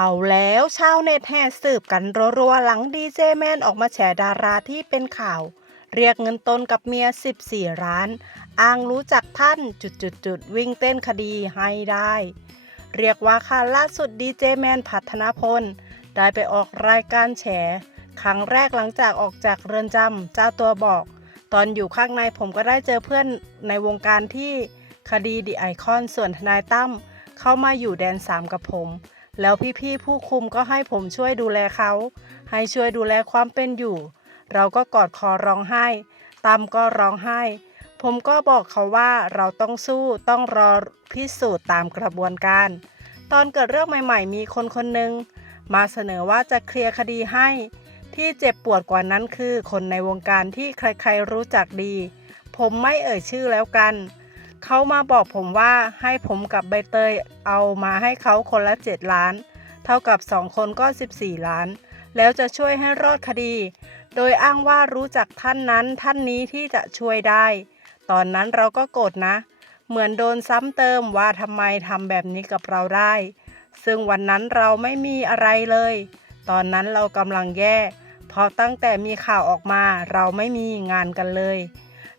เอาแล้วชาวเน็ตแห่สืบกันรัวๆหลังดีเจแมนออกมาแฉดาราที่เป็นข่าว เรียกเงินตนกับเมีย 14ล้าน อ้างรู้จักท่านจุดๆ ๆ วิ่งเต้นคดีให้ได้ เรียกว่าค่ะล่าสุดดีเจแมนพัฒนพล ได้ไปออกรายการแฉ ครั้งแรกหลังจากออกจากเรือนจำเจ้าตัวบอก ตอนอยู่ข้างในผมก็ได้เจอเพื่อนในวงการที่คดีดีไอคอนส่วนทนายตั้มเข้ามาอยู่แดนสามกับผม แล้วพี่ๆผู้คุมก็ให้ผมช่วยดูแลเขา ให้ช่วยดูแลความเป็นอยู่ เราก็กอดคอร้องไห้ตั้มก็ร้องไห้ ผมก็บอกเขาว่าเราต้องสู้ต้องรอพิสูจน์ตามกระบวนการ ตอนเกิดเรื่องใหม่ๆ มีคนคนหนึ่งมาเสนอว่าจะเคลียร์คดีให้ ที่เจ็บปวดกว่านั้นคือคนในวงการที่ใครๆรู้จักดี ผมไม่เอ่ยชื่อแล้วกัน เขามาบอกผมว่าให้ผมกับใบเตยเอามาให้เขาคนละ 7 ล้าน เท่ากับ 2 คนก็ 14 ล้าน แล้วจะช่วยให้รอดคดี โดยอ้างว่ารู้จักท่านนั้นท่านนี้ที่จะช่วยได้ ตอนนั้นเราก็โกรธนะ เหมือนโดนซ้ำเติมว่าทำไมทำแบบนี้กับเราได้ ซึ่งวันนั้นเราไม่มีอะไรเลย ตอนนั้นเรากำลังแย่ เพราะตั้งแต่มีข่าวออกมาเราไม่มีงานกันเลย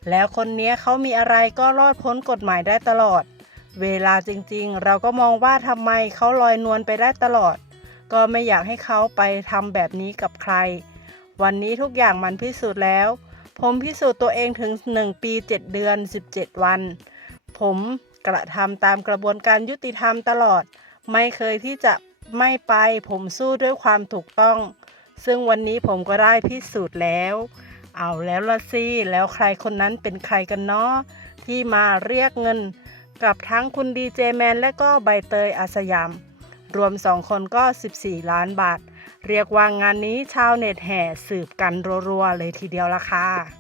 แล้วคนนี้เขามีอะไรก็รอดพ้นกฎหมายได้ตลอด เวลาจริงๆ เราก็มองว่าทำไมเขาลอยนวลไปได้ตลอด ก็ไม่อยากให้เขาไปทำแบบนี้กับใคร วันนี้ทุกอย่างมันพิสูจน์แล้ว ผมพิสูจน์ตัวเองถึง 1 ปี 7 เดือน 17 วัน ผมกระทำตามกระบวนการยุติธรรมตลอด ไม่เคยที่จะไม่ไปผมสู้ด้วยความถูกต้อง ซึ่งวันนี้ผมก็ได้พิสูจน์แล้ว เอาแล้วละสิ แล้วใครคนนั้นเป็นใครกันเนาะที่มาเรียกเงิน กับทั้งคุณดีเจแมนและก็ใบเตยอาสยาม รวมสองคนก็ 14 ล้านบาท เรียกว่างานนี้ชาวเน็ตแห่สืบกันรัวๆเลยทีเดียวละค่ะ